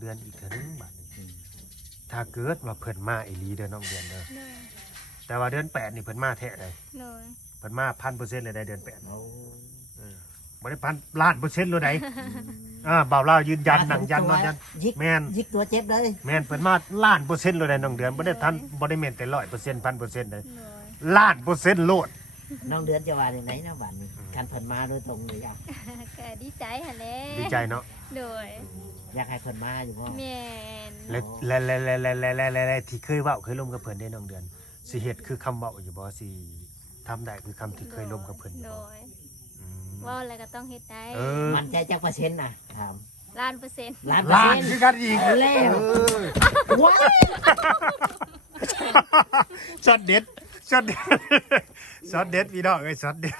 เดือนอีกเทื่อนึงบัดนี้ถ้าเกิดว่าเพิ่นมาอีหลีเด้อน้องเดือนเด้อแต่ว่าเดือน8นี่เพิ่นมาแท้ได้เพิ่นมา 1,000% เลยได้เดือน8โอ้บ่ได้1,000,000,000%เลยได้บ่าวลาวยืนยันนั่งยันนอนยันแม่นยิกตัวเจ็บเลยแม่นเพิ่นมา1,000,000%เลยได้น้องเดือนบ่ได้บ่ได้แม่นแต่100% 1,000%ได้1,000,000%โลดน้องเดือนจะว่าจังได๋เนาะบัดนี้การเพิ่นมาโดยตรงเลยอ่ะก็ดีใจหั่นแหละดีใจเนาะโดยอยากให้เพิ่นมาอยู่บ่แม่นและที่เคยเว้าเคยร่วมกับเพิ่นได้น้องเดือนสิเฮ็ดคือคำเว้าอยู่บ่สิทำได้คือคำที่เคยร่วมกับเพิ่นอยู่โดบ่ยเว้าแล้วก็ต้องเฮ็ดได้มันใจจักเปอร์เซ็นต์น่ะถาม 1,000,000%ล้านคือกันอีกแล้วว้ายช็อตเด็ดช็อตเด็ดช็อตเด็ดพี่น้องเอ้ยช็อตเด็ด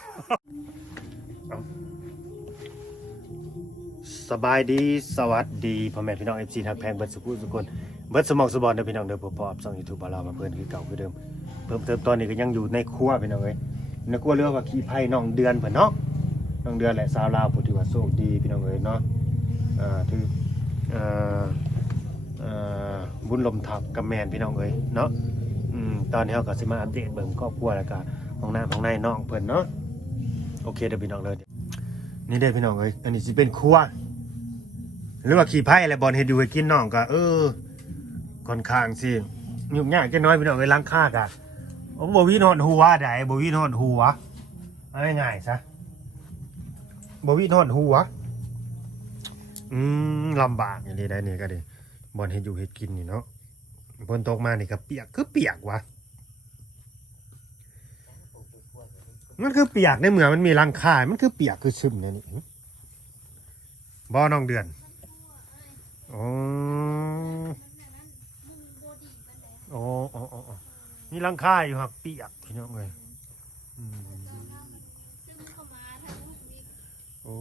สบายดีสวัสดีพ่อแม่พี่น้อง FC ทักแพงเบิดสุขุทุกคนเบิดสมองสบอนเด้อพี่น้องเด้อพบๆช่อง YouTube บ่าวลาวมาเพิ่นคือเก่าคือเดิมเพิ่มเติมตอนนี้ก็ยังอยู่ในครัวพี่น้องเอ้ยในครัวเรือว่าขี้ไผ่น้องเดือนเพิ่นเนาะน้องเดือนและสาวลาวผู้ที่ว่าโชคดีพี่น้องเอ้ยเนาะถือบุญลมทับกับแมนพี่น้องเอ้ยเนาะตอนนี้เราก็สิมาอัปเดตเบิ่งครอบครัวแล้วก็ห้องน้ำห้องในน้องเพิ่นเนาะโอเคเด้อพี่น้องเลยนี่เด้อพี่น้องเอ้ยอันนี้สิเป็นครัวหรือว่าขี้ไผ่อะไรบอลเฮ็ดอยู่ให้กินน้องก็ค่อนข้างสิยุ่งยากจักหน้อยพี่น้องเอ้ยล้างค่ากะบ่วินอนหัวได้บ่วินอนหัวเอาง่ายๆซะบ่วินอนหัวลำบากอย่างนี้ได้นี่ก็ดิบอลเฮ็ดอยู่เฮ็ดกินนี่เนาะฝนตกมานี่ก็เปียกคือเปียกวะมันคือเปียกในเมื่อมันมีรังคามันคือเปียกคือซึมเนี่ยนี่บ่น้องเดือนโอ้มีรังคาอยู่ครับเปียกพี่น้องเลยโอ้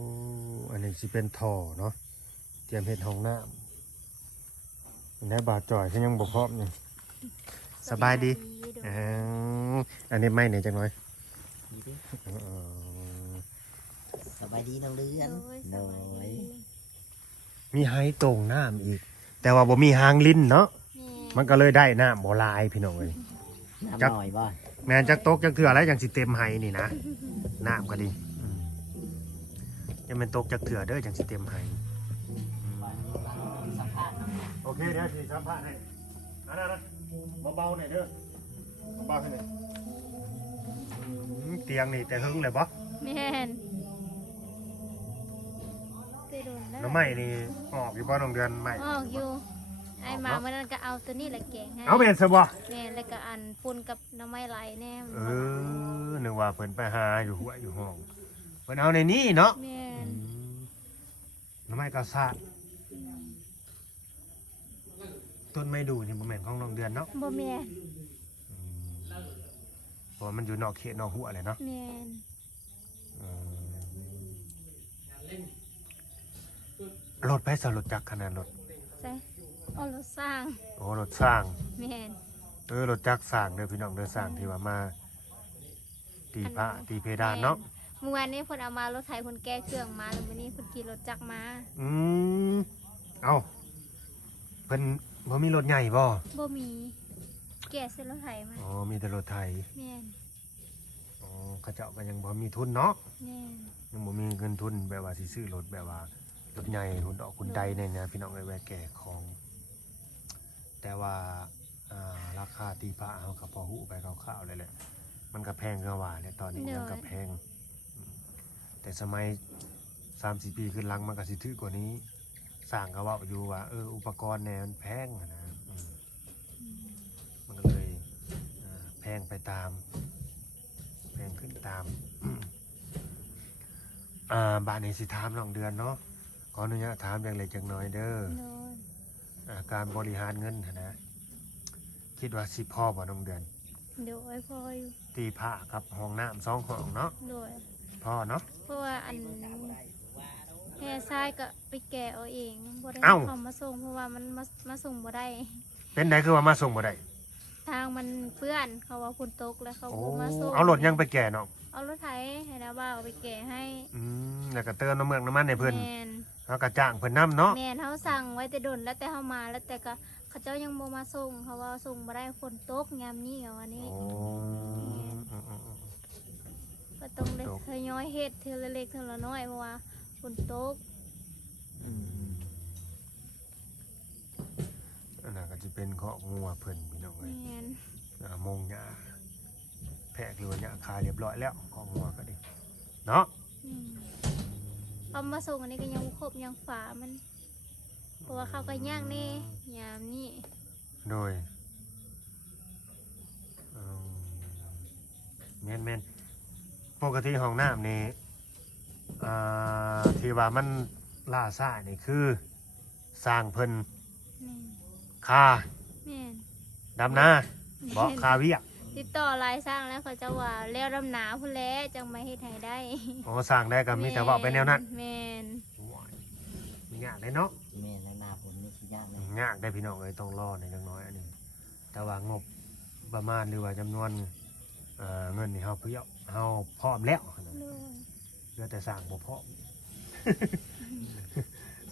อันนี้สิเป็นท่อเนาะเตรียมเฮ็ดห้องน้ำได้บาดจ่อยฉันยังบ่พร้อมนี่สบายดีอันนี้ไม่เนี่ยจังน้อยสบายดีน้องเดือนโดยมีไฮตรงน้ำอีกแต่ว่าบ่มีหางลิ้นเนาะมันก็เลยได้น้ำบ่ลายพี่น้องเอ้ยจักหน่อยบ่แม่นจักตกจักเถื่ออะไรจังสิเต็มไฮนี่นะน้ำก็ดียังเป็นตกจักเถื่อเด้อจังสิเต็มไฮโอเคเดี๋ยวสิสัมภาษณ์ให้นะเบาๆหน่อยเด้อเบาๆให้หน่อยเตียงนี่แต่หึงเลยบ่แม่นน้ำไม้นี่ออกอยู่บ่น้องเดือนไม้ออกอยู่ไอ้มาเมื่อนั้นก็เอาตัวนี้แหละแกงให้เอาเป็นซะบ่แม่นแล้วก็อันปุ่นกับน้ำไม้ไหลแน่นึกว่าเพิ่นไปหาอยู่หัวอยู่ห้องเพิ่นเอาในนี้เนาะแม่นน้ำไม้ก็ซาดต้นไม้ดูนี่บ่แม่นของน้องเดือนเนาะบ่แม่นเพราะมันอยู่นอกเขตนอกหัวเลยเนาะแม่นรถไปสรถจักรขนาดรถใช่รถสร้างรถสร้างแม่นรถจักรสร้างเด้อพี่น้องเด้อสร้างที่ว่ามาตีพระตีเพดานเนาะเมื่อวานนี้เพิ่นเอามารถไถเพิ่นแก้เครื่องมาแล้วมื้อนี้เพิ่นขี่รถจักรมาเอาเพิ่นบ่มีรถใหญ่บ่มีแก้เส้นรถไถมามีแต่รถไถแม่นเขาเจ้าก็ยังบ่มีทุนเนาะแม่นยังบ่มีเงินทุนแบบว่าสิซื้อรถแบบว่ารถใหญ่หุ่นดอกหุ่นใดเนี่ยนะพี่น้องไอ้แวะแก่ของแต่ว่าราคาตีพระเขาก็พอหูไปคร่าวๆเลยแหละมันก็แพงก็ว่าเนี่ยตอนนี้ยังก็แพงแต่สมัย 3-4 ปีขึ้นหลังมันก็สิถือกว่านี้สร้างก็ว่าอยู่ว่าอุปกรณ์เนี่ยมันแพงนะมันก็เลยแพงไปตามแพงขึ้นตามบ้านนี้สิถามน้องเดือนเนาะขออนุญาตถามอย่างเล็กจังน้อยเด้อการบริหารเงินนะคิดว่าสิพ่อบ่น้องเดือนโดยพ่ออยู่ตีผ้ากับห้องน้ำ2ห้องเนาะโดยพ่อเนาะเพราะว่าอันแห่ทรายก็ไปแกะเอาเองบ่ได้เขามาส่งเพราะว่ามันมาส่งบ่ได้เป็นไดคือว่ามาส่งบ่ได้ทางมันเปื้อนเขาว่าฝนตกแล้วเขาบ่มาส่งเอารถยังไปแก่เนาะเอารถไถให้นะว่าเอาไปแกะให้แล้วก็เติมน้ำเมืองน้ำมันให้เพิ่น เฮาก็จ้างเพิ่นนํเนาะ แม่นเฮาสั่งไว้แต่ดนแล้วแต่เฮามาแล้วแต่ก็เขาเจ้ายังบ่มาส่งเขาว่าส่งบ่ได้ฝนตกยามนี้เอาวันนี้ โอ้ ก็ต้องเลยทยอยเฮ็ดเทื่อละเล็กเทื่อละน้อยเพราะว่าฝนตก อันนั้นก็สิเป็นเคาะงัวเพิ่นพี่น้องเอ้ย แม่น มงหญ้าแพรกหรือว่าหญ้าคาเรียบร้อยแล้วของงัวก็ดีเนาะ อืมเอามาส่งอันนี้ก็ยังบ่ครบยังฝามันเพราะว่าเขาก็ย่างแน่ยามนี้ โดยแม่นปกติห้องน้ำนี่ที่ว่ามันล่าซ่านี่คือสร้างเพิ่น แม่น คา แม่น ดำนาบ่คาเวียก ติดต่อรายสร้างแล้วเขาจะว่าแล้วดำหนาพุ่นแล้วจังมาเฮ็ดให้ได้ อ๋อสร้างได้ก็มีแต่ว่าไปแนวนั้น แม่น มียากได้เนาะ แม่นหน้าผมนี่สิยากเลย ยากได้พี่น้องเอ้ยต้องรอในจังน้อยอันนี้แต่ว่างบประมาณหรือว่าจำนวนเงินนี่เฮาเพียเฮาพร้อมแล้ว โดย เหลือแต่สร้างบ่พร้อม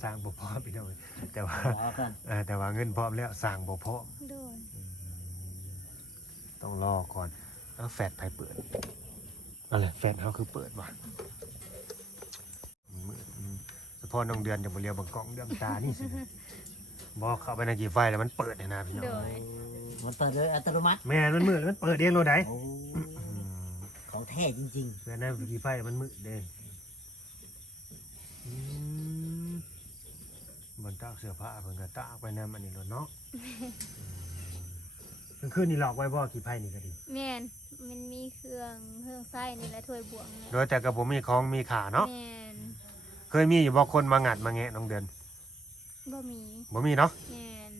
สร้างบ่พร้อมพี่น้องเอ้ยแต่ว่า รอก่อน แต่ว่าเงินพร้อมแล้วสร้างบ่พร้อม โดย ต้องรอก่อนแล้วแฟดไผเปิดอะไรแฟดเขาคือเปิดว่ะมืดเฉพาะน้องเดือนจะมาเรียวบังกล้องเดือมตานี่สิบอกเข้าไปในกี่ไฟแล้วมันเปิดเนี่ยนะพี่น้อง โดย มันเปิดโดยอัตโนมัติ แม่มันมืดมันเปิดเองเลยไหน โอ้ของแท้จริง เพื่อนในกี่ไฟมันมืดเด้บนตากเสื้อผ้าเพิ่นก็ตากไปนำอันนี้รถเนาะกลางคืนนี่หลอกไว้บ่กี่ไฟนี่ก็ดี แม่นมันมีเครื่องไส้นี่แหละถ้วยบวงเนี่ย โดยแต่กับผมมีของมีขาเนาะ แม่น เคยมีอยู่บ่คนมางัดมาแงะน้องเดือน บ่มี บ่มีเนาะ แม่น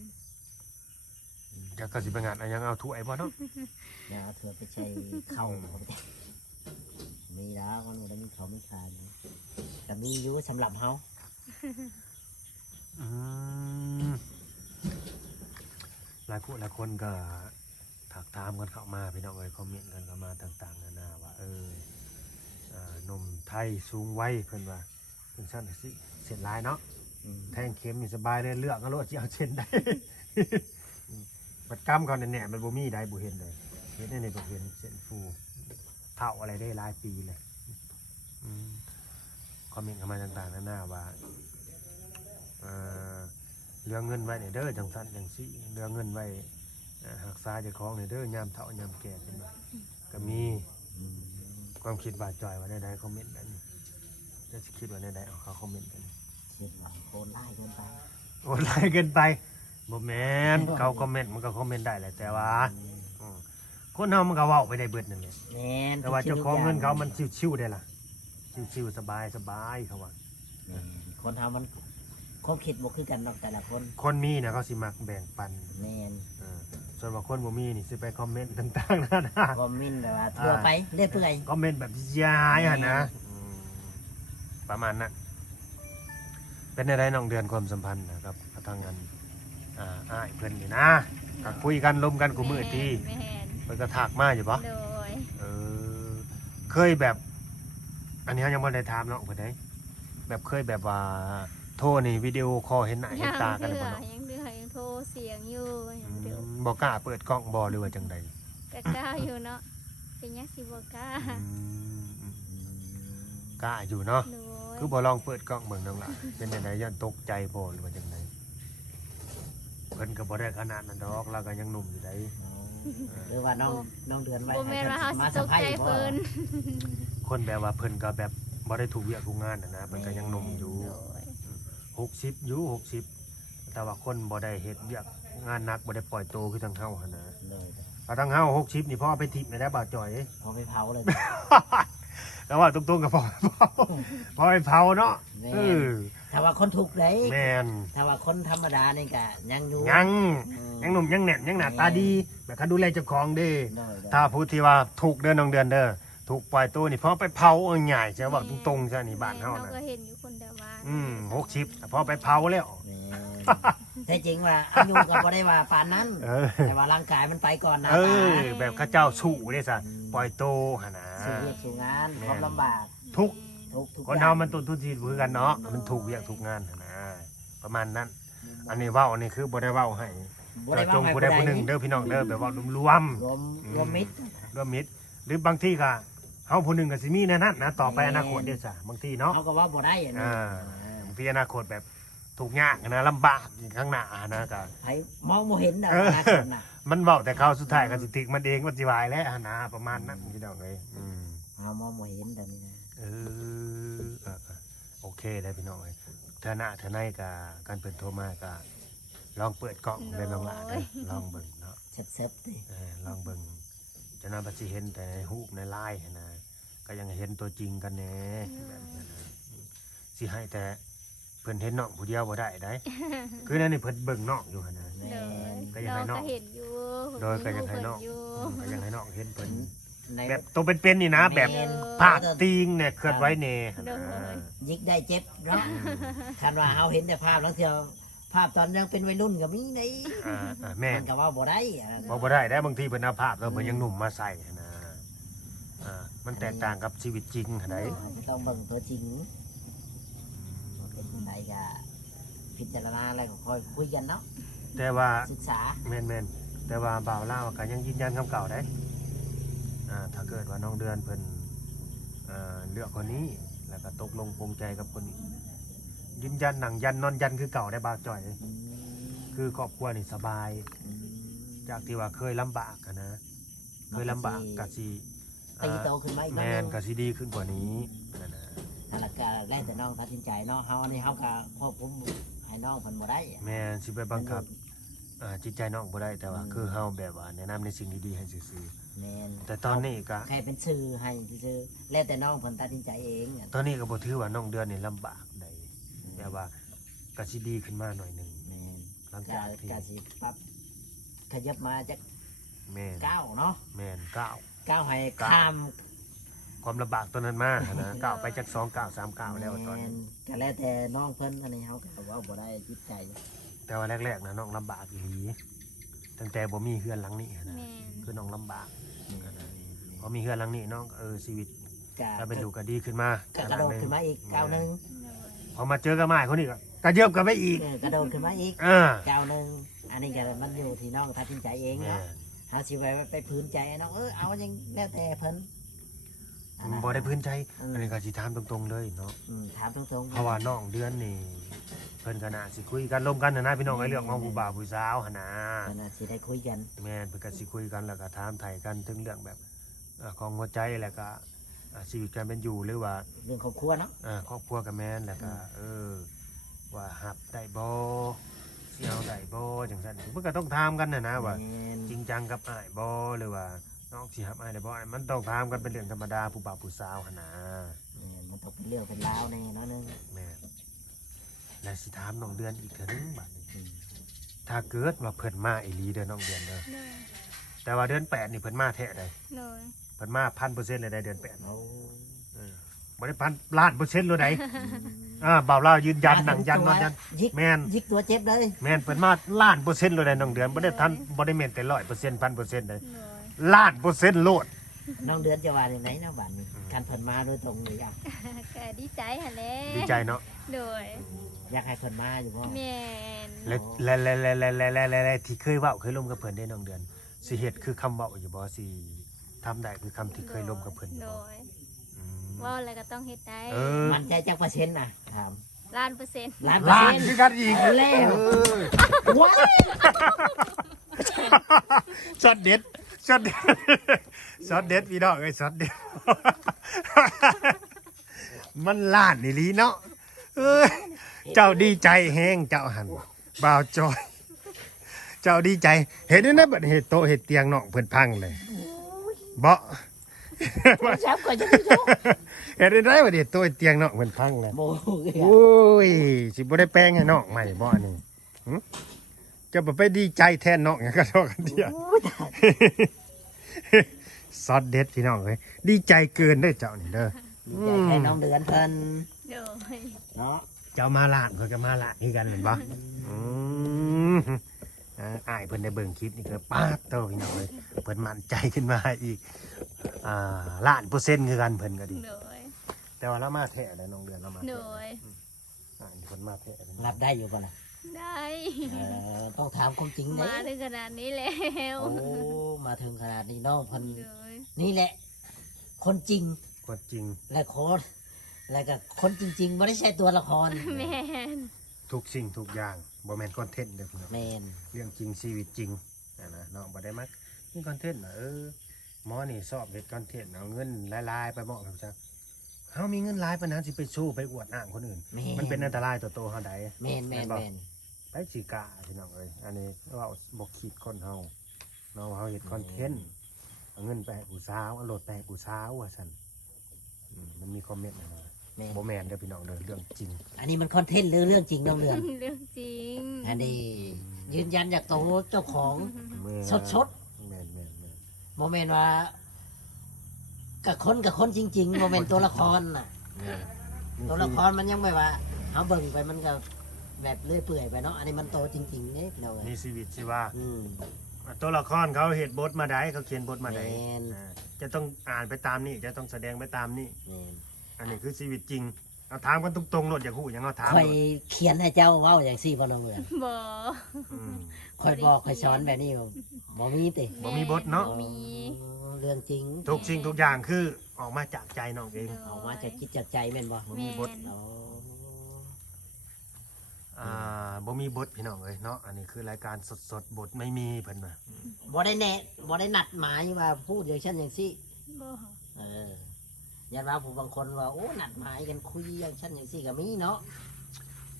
จะก็สิไปงัดอันยังเอาถ้วยบ่เนาะ ๆอย่าเอาเธอไปใช้เข้าเขาไปมีแล้วมันบ่ได้มีเขามีขายนะแต่มีอยู่สำหรับเฮา หลายคนก็ถักถามกันเข้ามาพี่น้องเอ้ยคอมเมนต์กันเข้ามาต่างๆนานาว่านมไทยสูงไว้เพิ่นว่าเป็นชั้นสิเส้นลายเนาะแทงเข็มนี่สบายเลยเลือกเอาโลดสิเอาเส้นได้ บัดกำเขาแน่ๆมันบ่มีได้บ่เห็นเลยเห็นในบ่เห็นเส้นฟูเท่าอะไรได้หลายปีเลยคอมเมนต์เข้ามาต่างๆนานาว่าเรื่องเงินไว้เนี่ยเด้อจังสันจังซี่เรื่องเงินไว้หักษาเจ้าของเนี่ยเด้อยามเฒ่ายามแก่เป็นว่าก็มีความคิดว่าจ่อยว่าได้คอมเมนต์กันจะคิดว่าได้เอาเขาคอมเมนต์กัน เสียหลังโคนไล่เกินไป โอนไลน์เกินไปบ่แม่นเขาคอมเมนต์มันก็คอมเมนต์ได้แหละแต่ว่าคนเฮามันก็เว้าไปได้เบิดนั่นแหละ แม่น แต่ว่าเจ้าของเงินเขามันชิวๆได้ล่ะชิวๆสบายเขาว่า แม่นคนเฮามันความคิดบ่คือกันเนาะแต่ละคน คนมีเนี่ยเขาสิมักแบ่งปัน แม่น ส่วนว่าคนบ่มีนี่สิไปคอมเมนต์ต่างๆนานา คอมเมนต์แบบว่าทั่วไปเรื่อยเปื่อย คอมเมนต์แบบย้ายอะนะประมาณนั้นเป็นอะไรน้องเดือนความสัมพันธ์นะครับทางงานอ้ายเพิ่นนี่นะก็คุยกันลมกันกูมือที แม่น เพิ่นก็ถากมาอยู่ปะ โดย เคยแบบ อันนี้ยังบ่ได้ถามเนาะเพิ่นได้แบบเคยแบบว่าโทรนี่วิดีโอคอลเห็นหน้าเห็นตากันเลยบ่เนาะ ยังเดือยังโทรเสียงอยู่ยังเดือ บ่กล้าเปิดกล้องบ่หรือว่าจังใด กะกล้าอยู่เนาะเป็นยังสิบ่กล้าก ล้าอยู่เนาะ โดย คือบ่ลองเปิดกล้องเบิ่งน้องล่ะเป็นจังไดย่านตกใจบ่หรือว่าจังไดเพิ่นก็บ่ได้ขนาดนั้นดอกเราก็ยังหนุ่มอยู่ได้ หรือว่าน้องเดือนไว้ บ่แม่นว่าเฮาสิตกใจเพิ่น คนแบบว่าเพิ่นก็แบบบ่ได้ถูกเวียกถูกงานนะเพิ่นก็ยังหนุ่มอยู่ โดย 60อยู่60แต่ว่าคนบ่ได้เฮ็ดเวียกงานหนักบ่ได้ปล่อยโตคือทางเฮาหั่นนะ เลย ถ้าทางเฮา60นี่พอไปทิพย์ได้บ่าวจ่อย พอไปเผาเลย แต่ว่าตรงๆก็พอไปเผาเนาะ แม่ เออ ถ้าว่าคนถูกเลย แม่น ถ้าว่าคนธรรมดานี่ก็ยังอยู่ ยังหนุ่มยังแน่นยังหน้าตาดีแบบเขาดูแลเจ้าของเด้ เลย ถ้าผู้ที่ว่าถูกเด้อน้องเดือนเด้อถูกปล่อยตัวนี่พอไปเผาง่ายๆใช่ว่าตรงๆซะนี่บ้านเฮา เรา น่ะ ก็เห็นอยู่คนเดียวว่า 60แต่พอไปเผาแล้ว แม่แท้จริงว่าอายุก็บ่ได้ว่าปานนั้น แต่ว่าร่างกายมันไปก่อนนะ แบบข้าเจ้าสู้ได้ซะปล่อยโตหั่นนะ สู้เวียกสู้งานความลำบาก ทุก ทุก คนเฮามันต้นทุนชีวิตคือกันเนาะมันถูกเวียกถูกงานหั้นนะประมาณนั้น อันนี้เว้าอันนี้คือบ่ได้เว้าให้ บ่ได้ จงผู้ใดผู้หนึ่งเด้อพี่น้องเด้อแบบว่ารวม รวมมิตร รวมมิตรหรือบางที่ก็เฮาผู้หนึ่งก็สิมีแนวนั้นนะต่อไปอนาคตเด้อจ้ะบางทีเนาะ เขาก็ว่าบ่ได้อันนี้ บางทีอนาคตแบบทุกข์ยากนะลำบากอยู่ข้างหน้านะก็ ไผมองบ่เห็นดอกอนาคตน่ะ มันเว้าแต่เขาสุดท้ายก็สิติกมันเองมันสิวายแล้วนะประมาณนั้นพี่น้องเอ้ย เอามองบ่เห็นแบบนี้นะ เออโอเคได้พี่น้องเอ้ยเธอหน้าเธอในก็การเปิดโทรมาก็ลองเปิดกล้องได้ลองละเด้อลองเบิ่งเนาะ เซ็บๆติ ลองเบิ่งจะนำไปสิเห็นแต่ในรูปในไลน์นะก็ยังเห็นตัวจริงกันแหน่แบบนั้นนะสิให้แต่เพิ่นเห็นน้องผู้เดียวบ่ได้ได้ คือนั่นนี่เพิ่นเบิ่งน้องอยู่หั่นนะ แม่ ก็ยังให้น้อง ก็เห็นอยู่ โดยก็ยังให้น้อง อยู่ ก็ยังให้น้องเห็นเพิ่น ใน แบบตัวเป็นๆนี่นะแบบ แม่น ภาพติงเนี่ยเคลื่อนไหวแน่หั่นนะ ยิกได้เจ็บเนาะคันว่าเฮาเห็นแต่ภาพแล้วเที่ยวภาพตอนยังเป็นวัยรุ่นก็มีใน แม่ มัน นก็ว่าบ่ได้อะ บ่ได้บางทีเพิ่นเอาภาพแล้วเพิ่นยังหนุ่มมาใส่หั่นนะมันแตกต่างกับชีวิตจริงหั่นได ต้องเบิ่งตัวจริงเป็นจังไดก็พิจารณาอะไรก็ค่อยคุยกันเนาะ แต่ว่า ศึกษา แม่นแต่ว่าบ่าวลาวก็ยังยืนยันคำเก่าได้ถ้าเกิดว่าน้องเดือนเพิ่นเลือกคนนี้แล้วก็ตกลงปรงใจกับคนนี้ยืนยันหนังยันนอนยันคือเก่าได้บ่าวจ่อย คือครอบครัวนี่สบาย จากที่ว่าเคยลำบากอะนะเคยลำบากก็สิ ตีโตขึ้นมาอีก แม่น นึง ก็สิดีขึ้นกว่านี้นั่นน่ะ นั่นแหละก็ได้แต่น้องตัดสินใจเนาะเฮาอันนี้เฮาก็ควบคุมให้น้องเพิ่นบ่ได้ แม่นสิไปบังคับจิตใจน้องบ่ได้แต่ว่าคือเฮาแบบว่าแนะนำในสิ่งดีๆให้ซื่อ แม่น ๆแต่ตอนนี้ก็ แค่เป็นชื่อให้ซื่อๆแล้วแต่น้องเพิ่นตัดสินใจเอง ตอนนี้ก็บ่ถือว่าน้องเดือนนี่ลำบากใดแต่ว่าก็สิดีขึ้นมาหน่อยหนึง แม่น หลัง ก็ จากที่ ก็สิปรับขยับมาจาก แม่น 9เนาะ แม่นก้าว 9ให้ข้าม ความลำบากตอนนั้นมานะก้าวไปจาก2ก้าว3ก้าวแล้วตอนนี้ ก็แล้วแต่น้องเพิ่นอันนี้เฮาก็ว่าบ่ได้จิตใจ แต่ว่าแรกๆนะน้องลำบากอีหลีตั้งแต่บ่มีเฮือนหลังนี้นะ แม่น คือน้องลำบากพอมีเฮือนหลังนี้น้องชีวิต ก็ ถ้าเป็นอยู่ก็ดีขึ้นมา ก็กระโดดขึ้นมาอีกก้าวหนึง พอมาเจอกับไม้คนนี้ก็กระเยิบกันไปอีก กระโดดขึ้นมาอีก อ่า ก้าวหนึงอันนี้ก็มันอยู่ที่น้องตัดสินใจเอง แม่ เนาะหาสิไปพื้นใจน้องเอายังแล้วแต่เพิ่น บ่ได้พื้นใจอันนี้ก็สิถามตรงๆเลยเนาะ ถามตรงๆ เพราะว่าน้องเดือนนี่เพิ่นก็น่าสิคุยกันร่วมกันนะพี่น้องไอ้เรื่องของผู้บ่าวผู้สาวหั่นนะ เพิ่นน่ะสิได้คุยกัน แม่นเพิ่นก็สิคุยกันแล้วก็ถามไถ่กันถึงเรื่องแบบของหัวใจแล้วก็ชีวิตการเป็นอยู่หรือว่า เรื่องครอบครัวเนาะ ครอบครัวกับแม่นแล้วก็ว่าหับได้บ่เสียวได้บ่จังซั่นเพิ่นก็ต้องถามกันนะว่า แม่น จริงจังกับอ้ายบ่หรือว่าน้องสิหับอ้ายได้บ่มันต้องถามกันเป็นเรื่องธรรมดาผู้บ่าวผู้สาวหั่นนะ มันต้องเป็นเรื่องเป็นราวแน่เนาะนึง แม่นและสิถามน้องเดือนอีกเทื่อนึงบัดนี้ถ้าเกิดว่าเพิ่นมาอีหลีเด้อน้องเดือนเด้อ โดย แต่ว่าเดือน8นี่เพิ่นมาแท้ได้ โดย เพิ่นมา 1,000% เลยได้เดือน8 เอา บ่ได้1,000,000,000%เลยได้บ่าวลาวยืนยันหนังยันนอนยัน ยิก แม่น ยิกตัวเจ็บเลย แม่นเพิ่นมา1,000,000%เลยได้น้องเดือนบ่ได้ทันบ่ได้แม่นแต่100% 1,000%เลย โดย 1,000,000%โลด น้องเดือนจะว่าอย่างไหนเนาะบัดนี้การเพิ่นมาโดยตรงเลยอ่ะ ก็ดีใจหั่นแหละ ดีใจเนาะ โดย อยากให้เพิ่นมาอยู่บ่ แม่น และที่เคยเว้าเคยร่วมกับเพิ่นได้น้องเดือนสิเฮ็ดคือคำเว้าอยู่บ่สิทำได้คือคำที่เคยร่วมกับเพิ่นอยู่ โด บ่ ย อืม เว่าอะไรก็ต้องเฮ็ดได้ มันใจจักเปอร์เซ็นต์น่ะถาม ล้านเปอร์เซ็นต์ ล้านเปอร์ ล้าน เซ็นต์ คือกันอีก แล้วว้าย ช็อตเด็ดช็อตเด็ดช็อตเด็ดพี่น้องเอ้ยช็อตเด็ดมันล้านอีหลีเนาะเอ้ยเจ้าดีใจแฮงเจ้าหันบ่าวจอย เจ้าดีใจเห็นนะบัดเห็ดโตะเห็ดเตียงน้องเพิ่นพังเลยบ่ ชับก็จะโชค เห็นได้บัดเห็ดโตะเห็ดเตียงน้องเพิ่นพังเลย โม โอ้ยสิบ่ได้แปลงให้น้องใหม่บ่นี่หึเจะบ่ไปดีใจแทนน้องหยังก็โทษกันเดียวซอสเด็ดพี่น้องเอ้ยดีใจเกินเด้อเจ้านี่เด้อ อยากให้น้องเดือนเพิ่น โดย เนาะ เจ้ามาล้านเพิ่นก็มาล้านคือกันแม่นบ่อ้ายเพิ่นได้เบิ่งคลิปนี่ก็ป๊าดโตพี่น้องเอ้ยเพิ่นมั่นใจขึ้นมาอีกล้านเปอร์เซ็นต์คือกันเพิ่นก็ดี โดย แต่ว่าเรามาแท้เลยน้องเดือนเรามา โด แท้ ย คนมาแท้เลย รับได้อยู่ป่ะล่ะ ได้ ต้องถามความจริงเด้ มาถึงขนาดนี้แล้ว โอ้มาถึงขนาดนี้น้องเพิ่น โดย นี่แหละ คนจริง คนจริง และคนแล้วก็คนจริงๆไม่ได้ใช่ตัวละคร แม่น ทุกสิ่งทุกอย่างบ่แม่นคอนเทนต์เด้อพี่น้อง แมน เรื่องจริงชีวิตจริงนะน้องบ่ได้มักนี่คอนเทนต์น่ะหมอนี่สอบเฮ็ดคอนเทนต์เอาเงินหลายๆไปบอกครับจ้ะเฮามีเงินหลายปานนั้นสิไปสู้ไปอวดอ้างคนอื่น มันเป็นอันตรายต่อตัวเฮาได้ แมนแมนแมน ไปสิกล้าพี่น้องเอ้ยอันนี้เว้าบ่คิดคนเฮาเนาะว่าเฮาเฮ็ดคอนเทนต์เอาเงินไปให้ผู้สาวเอารถไปให้ผู้สาวว่าซั่นมันมีคอมเมนต์นะ แมน บ่แม่นเด้อพี่น้องเด้อเรื่องจริง อันนี้มันคอนเทนต์หรือเรื่องจริงน้องเรือน เรื่องจริง อันนี้ยืนยันจากตัวเจ้าของ แม่ สด แม่น โมเมนต์ว่ากับคนจริงๆโมเมนต์ตัวละครน่ะ ตัวละครมันยังไม่ว่าเอาเบิ่งไปมันก็แบบเลื่อยเปื่อยไปเนาะอันนี้มันโตจริงๆเนี่ยเรา นี่ชีวิตสิว่า อืม ตัวละครเขาเห็นบทมาได้เขาเขียนบทมาได้ แม่น จะต้องอ่านไปตามนี่จะต้องแสดงไปตามนี่ แม่น อันนี้คือชีวิตจริงเอาถามกันตรงๆโลดอย่าหูอย่างเอาถาม ค่อย โลด เขียนให้เจ้าเว้าอย่างซี่พอน้องเรือน บ่ อืม ค่อยบอกค่อยสอนแบบนี้บ่มีติ บ่มีบทเนาะ บ่มี เรื่องจริง ทุกสิ่งทุกอย่างคือออกมาจากใจน้องเอง ออกมาจากจิตจากใจแม่นบ่ บ่มีบท อ๋อ บ่มีบทพี่น้องเอ้ยเนาะอันนี้คือรายการสดๆบทไม่มีเพิ่นว่า บ่ได้แน่บ่ได้นัดหมายว่าพูดอย่างเช่นอย่างซี่ บ่ เออยันว่าผู้บางคนว่าโอ้นัดหมายกันคุยอย่างเช่นอย่างซี่ก็มีเนาะ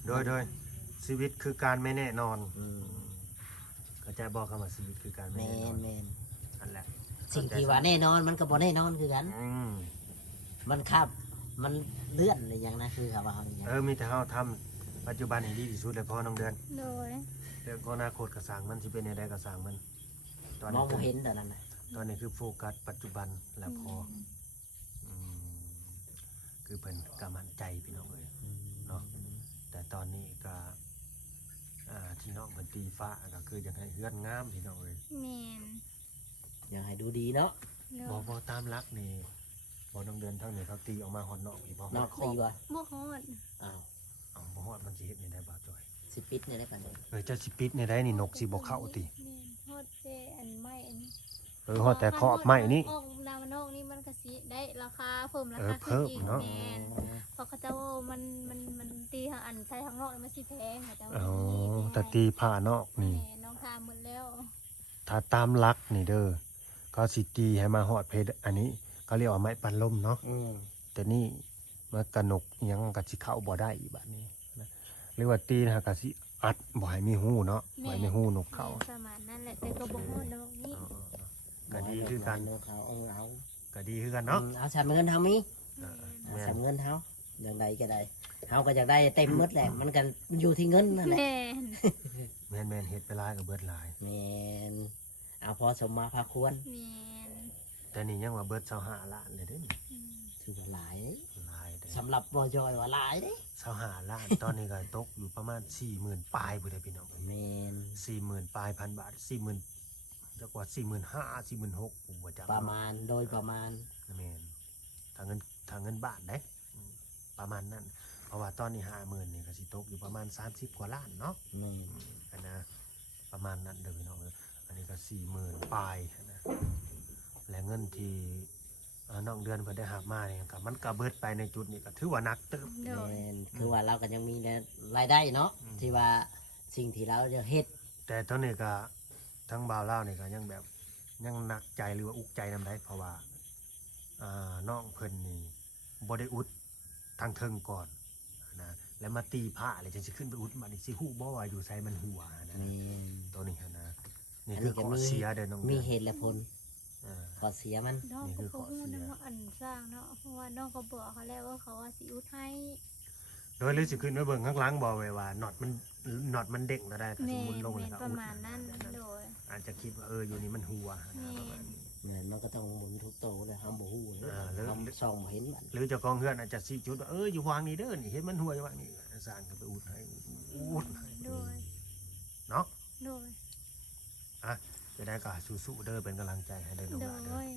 โดยชีวิตคือการไม่แน่นอน อืม เข้าใจบ่คำว่าชีวิตคือการ แม ไม่แน่นอน นแมน อันแหละ สิ่งที่ว่าแน่นอนมันก็บ่แน่นอนคือกัน อืม มันขับมันเลื่อนอะไรอย่างนั้นคือครับว่าเขาอย่างเงี้ย มีแต่เฮาทำปัจจุบันให้ดีที่สุดเลยพอน้องเดือน โดย เรื่องของอนาคตกระสร้างมันสิเป็นยังไงกระสร้างมัน ตอน มอ นี้ งบ่เห็นแต่นั้นน่ะ ตอนนี้คือโฟกัสปัจจุบันแล้วพออืมคือเพิ่นกำมั่นใจพี่น้องเลยเนาะแต่ตอนนี้ก็ที่น้องเพิ่นตีฟ้าก็คืออยากให้เฮือนงามพี่น้องเลย แม่น อยากให้ดูดีเนาะ โด บ่ ย บ่ตามรักนี่บ่น้องเดือนทั้งนี้เขาตีออกมาฮอดนอกอีกบ่ นอกตีว่ะ บ่ฮอด อ้าว เอาบ่ฮอดมันสิเฮ็ดได้บ่จอย สิปิดเนี่ยได้ปะเนี่ย จะสิปิดในได้นี่นกสิบ่เข้าติ แม่นฮอดเจอันไม้อันนี้ ฮอดแต่ขอบไม้นี่ ออกดาวมันออกนี่มันก็สิได้ราคาเพิ่มรา เอ คา อเพิ่ม ขึ้นอีก เนาะ แม่นเพราะเขาเจ้ามันตีทางอันใช้ทางนอกนี่มันสิแพงเขาเจ้า อ๋อ มี แต่ตีผ้านอกนี่ แม่น้องทามหมดแล้ว ถ้าตามลักนี่เด้อก็สิตีให้มาฮอดเพดอันนี้ก็เรียกว่าไม้ปันลมเนาะ อืม แต่นี่มันกระหนกอิหยังก็สิเข้าบ่ได้อีกบัดนี้นะเรียกว่าตีนะก็สิอัดบ่ให้มีหูเนาะบ่ให้มีหูนกเข้า แม่ประมาณนั้นแหละแต่ก็บ่ฮอดดอกนี่ อ๋อก็ดีคือกัน เขาเอา ก็ดีคือกันเนาะ เอาสามเงินเท่ามี แม่น สามเงินเท่าอย่างใดก็ได้เฮาก็อยากได้เต็มหมดแหละมันกันอยู่ที่เงินนั่นแหละ แม่น แม่นเฮ็ดไปหลายก็เบิดหลาย แมนเอาพอสมมาพาควร แม่น แต่นี่ยังว่าเบิด25ล้านเลยเด้อนี่ อืม ถือว่าหลายเด้ หลายเด้อ สำหรับบอยอยว่าหลายเด้ 25ล้านตอนนี้ก็ตกอยู่ประมาณ 40,000ปลายพุ่นเด้อพี่น้อง แมน 40,000ปลายพันบาท 40,000จักว่า 45,000 46,000ผมบ่จำ ประมาณโดยประมาณ แม่นทางเงินบาทเด้ประมาณนั้น เพราะว่าตอนนี้50,000นี่ก็สิตกอยู่ประมาณ30กว่าล้านเนาะ แม่น อันนะประมาณนั้นเด้อพี่น้องเด้ออันนี้ก็40,000ปลายนะและเงินที่น้องเดือนเพิ่นได้หับมาเนี่ยก็มันก็เบิดไปในจุดนี้ก็ถือว่าหนักเติบ โดย แม่นคือว่าเราก็ยังมีรายได้เนาะ อืม ที่ว่าสิ่งที่เราจะเฮ็ด แต่ตอนนี้ก็ทั้งบ่าวลาวนี่ก็ยังแบบยังหนักใจหรือว่าอุกใจนำได้เพราะว่าน้องเพิ่นนี่บ่ได้อุดทางเทิงก่อนนะแล้วมาตีผ้าเลยจังสิขึ้นไปอุดมันอีกสิฮู้บ่ว่าอยู่ไสมันหัวนะ แม่น ตัวนี้นะนี่ อันนี้ คือ ก็ ข้อ มี เสียเด้อน้อง มี ดือน เหตุและผล อ่า ข้อเสียมัน น้อง นี่ ก็ คือ บ่ฮู้ ข้อเสีย นะว่าอันสร้างเนาะเพราะว่าน้องก็บอกเขาแล้วว่าเขาว่าสิอุดให้ โดยเลยสิขึ้นไปเบิ่งข้างหลังบ่ไว้ว่าน็อตมันเด้งแล้วได้ถ้าส แม่ มมุติ น ลง แม่ แล้ว น ก็ ประ อุด มาณนั้นโดย อาจจะคิดว่าอยู่นี่มันหัวนะ แม่ ประมาณนี้ เหมือนมันก็ต้องหมุนทุกโตเลยเฮาบ่ฮู้เลย แล้ว เฮาส่องบ่เห็นมัน หรือเจ้าของเฮือนอาจจะชี้จุดว่าอยู่วางนี้เด้อนี่เห็นมันหัวอยู่วางนี้สร้างก็ไปอุดให้อุดให้ โดย เนาะ โดย จะได้ก็สู้ๆเด้อเป็นกำลังใจให้เด้อน้อง โด หลานเด้อย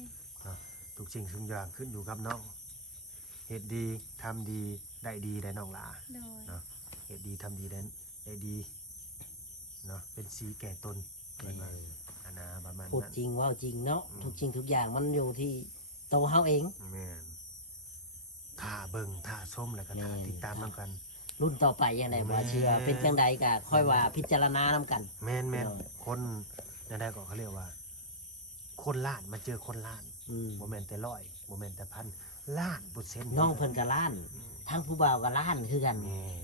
ทุกสิ่งทุกอย่างขึ้นอยู่กับน้อง ฮ็ดดีทำดีได้ดีได้น้องหลา โดย เนาะเฮ็ดดีทำดีได้ดีเนาะเป็นสีแก่ตนเป็นว่าอันนะประมาณ พูด นั้น จริงเว่าจริงเนาะทุกจริงทุกอย่างมันอยู่ที่ตัวเฮาเอง แม่นถ้าเบิ่งถ้าชมแล้วก็ถ้า แม่น ติดตามนำกัน รุ่นต่อไปยังไงบ่เชื่อ แม่ เป็นจังใดก็ค่อยว่าพิจารณานํกัน แม่น เนาะ คนนั่นได้ก็เขาเรียกว่า คนล้านมาเจอคนล้าน อืม บ่แม่นแต่ร้อยบ่แม่นแต่พันล้านเปอร์เซ็นต์ น้องเพิ่นก็ล้านทั้งผู้บ่าวก็ล้านคือกัน แม่น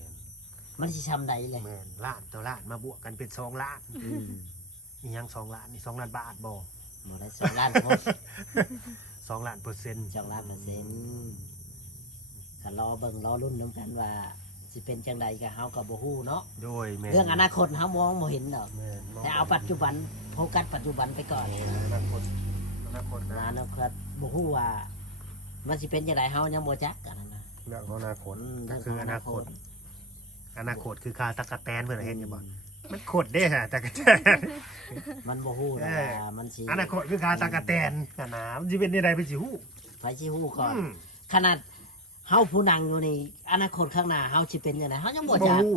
มันสิทำใดเลย แม่นล้านต่อล้านมาบวกกันเป็น2ล้าน อืม อีหยัง2ล้านนี่2ล้านบาทบ่ บ่ได้2ล้านคน 2ล้านเปอร์เซ็นต์ 2ล้านเปอร์เซ็นต์ก็รอเบิ่งรอรุ่นนํกันว่าสิเป็นจังใดก็เฮาก็บ่ฮู้เนาะ โดยแม่น เรื่องอนาคตเฮามองบ่เห็นดอก แม่นมง แต่เอาปัจจุบันโฟกัสปัจจุบันไปก่อน อนาคตอนาคตนะ อนาคตบ่ฮู้ว่ามันสิเป็นจังไดเฮายังบ่จักกันนะ เรื่องของอนาคต เรื่ ก็ ง คืออนาคต อนาคตคือคาตะกะแตนเพิ่นเห็นอยู่บ่ อืม มันขดเด้ฮะตะกะแตน มันบ่ฮู้นะ เออ ว่ามันสิ อนาคตคือคาตะกะแตนกันนะมันสิเป็นจังไดไปสิฮู้ ไปสิฮู้ก่อน อืม ขนาดเฮาผู้นั่งอยู่นี่อนาคตข้างหน้าเฮาสิเป็นจังไดเฮายังบ่จัก บ่ฮู้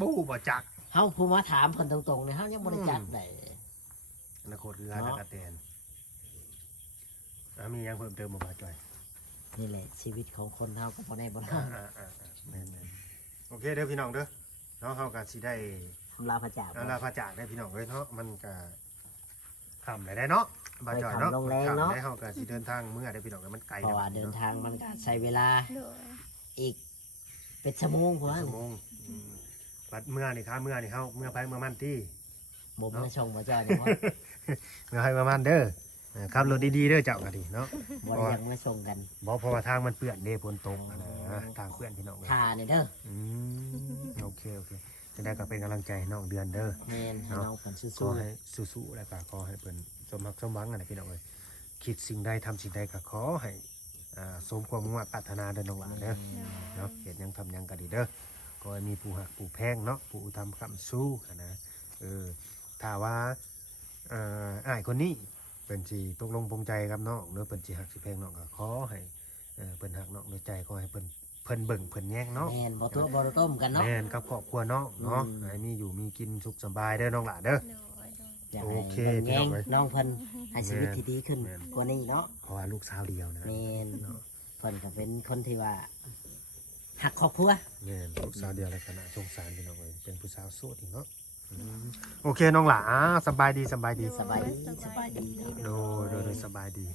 บ่ฮู้บ่จัก เฮาผู้มาถามเพิ่นตรงๆนี่เฮายังบ่ได้จักได้ อนาคตคือคาตะกะแตนมีหยังเพิ่มเติมบ่บ่าจ้อย นี่แหละชีวิตของคนเฮาก็บ่ได้บ่ อ่า ได้ แม่นๆโอเคเด้อพี่น้องเด้อเนาะเฮาก็สิได้ คำลาพระเจ้า ลาพระจากได้พี่น้องเอ้ยเนาะมันก็ค่ำเลยได้เนาะบ่าจ้อยเนาะ ไปค่ำลงแรงเนาะ ค่ำได้เฮาก็สิเดินทางเมื่อได้พี่น้องเอ้ยมันไกล เพราะว่าเดินทางมันก็ใช้เวลา โดย อีกเป็นชั่วโมงพุ่น ชั่วโมงบัดเมื่อนี่ครับเมื่อนี่เฮาเมื่อไปเมื่อมันที่ บ่มาชงบ่จ้อยนี่ว่า เมื่อไปเมื่อมันเด้อขับรถดีๆเด้อเจ้าก็ดีเนาะ บ่ยังมาส่งกัน บ่เพราะว่าทางมันเปื้อนเด้ฝนตกอะนะทางเปื้อนพี่น้องเอ้ย ท่านี่เด้อ อืมโอเคจะได้ก็เป็นกำลังใจให้น้องเดือนเด้อ แม่นให้น้องเพิ่น ข สู้ อให้สู้ๆแล้วก็ขอให้เพิ่นสมรักสมหวังอะไรพี่น้องเอ้ยคิดสิ่งใดทำสิ่งใดก็ขอให้สมความมุ่งมั่นปรารถนาเด้อน้องหลานเด้อเนาะเฮ็ดหยังทำหยังก็ดีเด้อขอให้มีผู้หักผู้แพงเนาะผู้ทำคำสู้นะถ้าว่าอ้ายคนนี้เพิ่นสิตกลงปรงใจกับน้องเด้อเพิ่นสิหักสิแพงน้องก็ขอให้เพิ่นหักน้องด้วยใจขอให้เพิ่นเบิ่งเพิ่นแย่งเนาะ แม่นบ่ตัวบ่ต้มกันเนาะ แม่นกับครอบครัวน้องเนาะ อืม ให้มีอยู่มีกินสุขสบายเด้อน้องหลานเด้อ โดย อยาก โอ ให้ เค เบิ่ง พี่ แย น้อง งเอ้ย น้องเพิ่นให้ชีวิตที่ดีขึ้น แม่น กว่านี้เนาะ เพราะว่าลูกสาวเดียวนะ แม่นเพิ่นก็เป็นคนที่ว่าหักครอบครัว แม่นลูกสาวเดียวแล้วกันนะสงสารพี่น้องเลยเป็นผู้สาวโสดอีกเนาะโอเคน้องหลาสบายดี สบายดีสบายดี โดยสบายดี